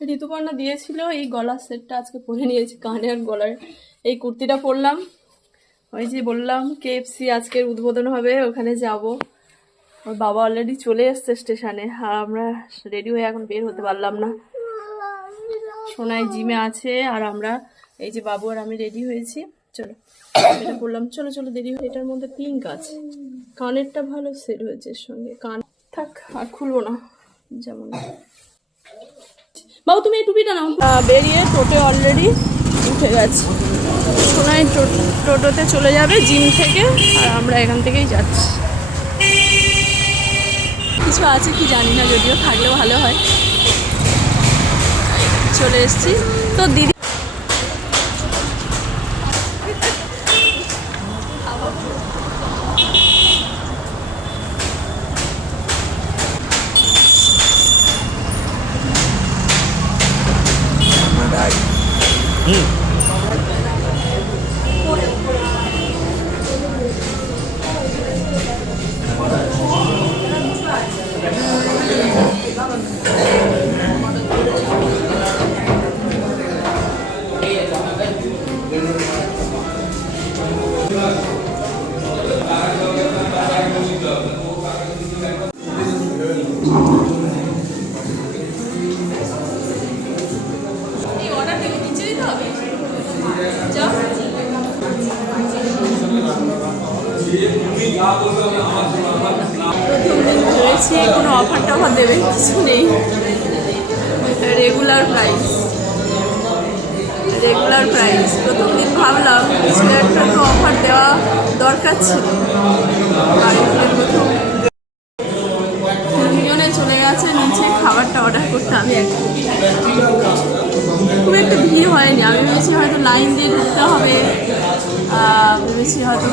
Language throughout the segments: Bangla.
ঋতুপর্ণা দিয়েছিল, এই গলার সেটটা আজকে পরে নিয়েছি কানের গলার। এই কুর্তিটা পরলাম। ওই যে বললাম কেএফসি আজকের উদ্বোধন হবে, ওখানে যাব। ওর বাবা অলরেডি চলে এসছে স্টেশনে, আর আমরা রেডি হয়ে এখন বের হতে পারলাম না। সোনাই জিমে আছে, আর আমরা, এই যে বাবু আর আমি রেডি হয়েছি। চলো, এটা বললাম, চলো চলো, দেরি হয়ে, এটার মধ্যে পিঙ্ক আছে। কানেরটা ভালো সেট হয়েছে সঙ্গে। কান থাক, আর খুলবো না, যেমন। বাবু, তুমি এই টুপিটা নাও। বেরিয়ে টোটে অলরেডি উঠে গেছে। সোনাই টোটোতে চলে যাবে জিম থেকে, আর আমরা এখান থেকেই যাচ্ছি। কিছু আছে কি জানি না, যদিও থাকলে ভালো হয়। চলে এসছি। তো দিদি প্রথম দিন ভেবেছি কোনো অফার টফার দেবে কিছু নেই। রেগুলার প্রাইস রেগুলার প্রাইস প্রথম দিন ভাবলাম, কিছু একটা তো অফার দেওয়া দরকার ছিল। বাড়ির প্রথম খাবারটা অর্ডার করতে আমি একদম খুব একটা ভিড় হয়নি। আমি ভেবেছি হয়তো লাইন দিয়ে ঢুকতে হবে। ভেবেছি হয়তো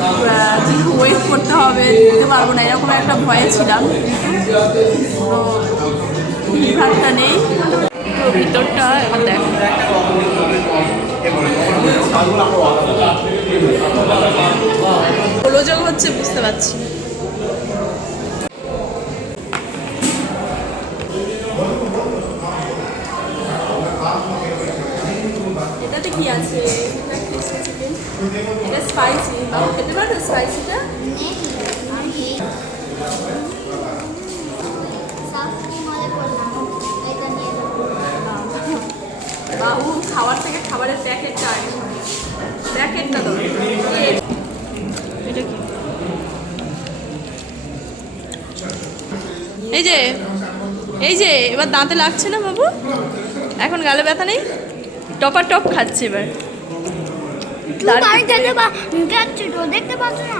ওয়েট করতে হবে, ঢুকতে পারব না, এরকম একটা ভয়ে ছিলাম। তো ভিড়ভাড়টা নেই। তো ভিতরটা এবার হচ্ছে, বুঝতে পারছি। আছে? এটা স্পাইসিটা বাবু খাবার থেকে খাবারের দাও এটা কি এই যে এই যে, এবার দাঁতে লাগছে না বাবু? এখন গালে ব্যথা নেই? টপা টপ খাচ্ছে এবার। দেখতে পাচ্ছ না?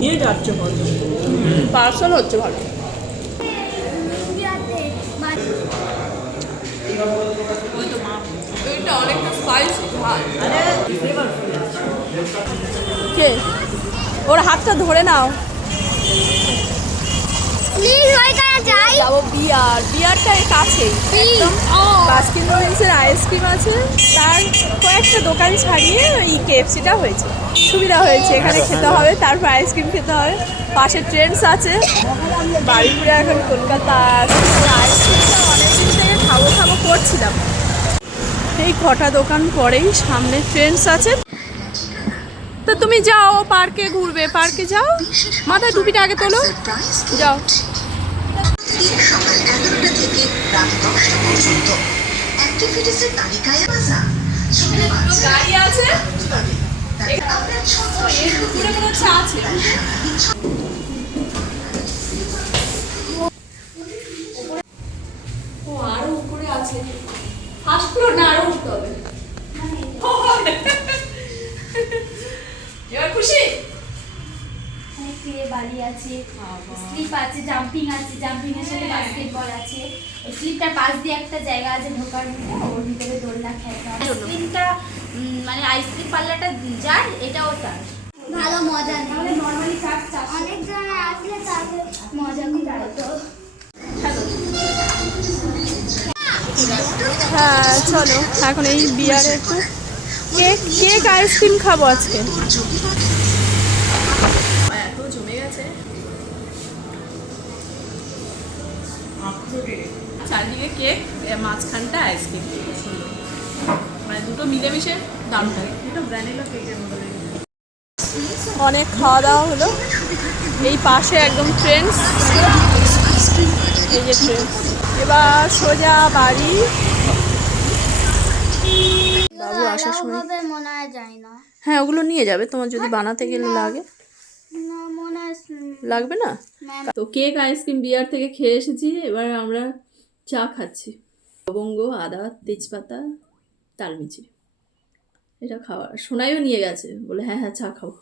নিয়ে যাচ্ছে ভালো। পার্সেল হচ্ছে ওর হাতটা ধরে নাও। প্লিজ ওইখানে যাই যাব বিয়ার। বিয়ারটা কাছেই। ও বাস্কিন রবিন্সের আইসক্রিম আছে। তার কয়েকটা দোকান ছাড়িয়ে ওই কেএফসিটা হয়েছে। সুবিধা হয়েছে। এখানে খেতে হবে তারপর আইসক্রিম খেতে হবে। পাশে ট্রেন্ডস আছে। বাড়িপুরে এখন কলকাতা আইসক্রিমটা অনেকদিন থেকে খাব খাব করছিলাম। এই কটা দোকান পরেই সামনে ট্রেন্ডস আছে। তো তুমি যাও, পার্কে ঘুরবে, পার্কে যাও। মাথায় টুপিটা আগে তোলো। যাও। আরও উপরে আছে। না আরও উঠতে হবে এবার খুশি প্লে বাড়ি আছে স্লিপ আছে জাম্পিং আছে জাম্পিং এর সাথে বাস্কেটবল আছে। স্লিপটার পাশ দিয়ে একটা জায়গা আছে ঢোকার মতো ওর ভিতরে দোলনা খেলতে হবে আইসক্রিমটা মানে আইসক্রিম পাল্লাটা যার এটাও তার। ভালো মজা তাহলে নর্মালি চাপ চাপ অনেকজন আসলে তাহলে মজা খুব হতো। হ্যাঁ চলো এখন এই বিয়ারে একটু কেক কেক আইসক্রিম খাব আজকে এত জমে গেছে চারদিকে কেক মাঝখানটা আইসক্রিম মানে দুটো মিলেমিশে দারুণ লাগে। অনেক খাওয়া দাওয়া হলো। এই পাশে একদম ট্রেন্স এই যে ট্রেন্স এবার সোজা বাড়ি। বাবু আসার সময় হবে হয় যায় না। হ্যাঁ ওগুলো নিয়ে যাবে। তোমার যদি বানাতে গেলে লাগে। না লাগবে না? তো কেক আইসক্রিম বিয়ার থেকে খেয়ে এসেছি এবার আমরা চা খাচ্ছি। লবঙ্গ আদা তেজপাতা তালমিচি। এটা খাওয়া সোনাইও নিয়ে গেছে বলে হ্যাঁ হ্যাঁ চা খাও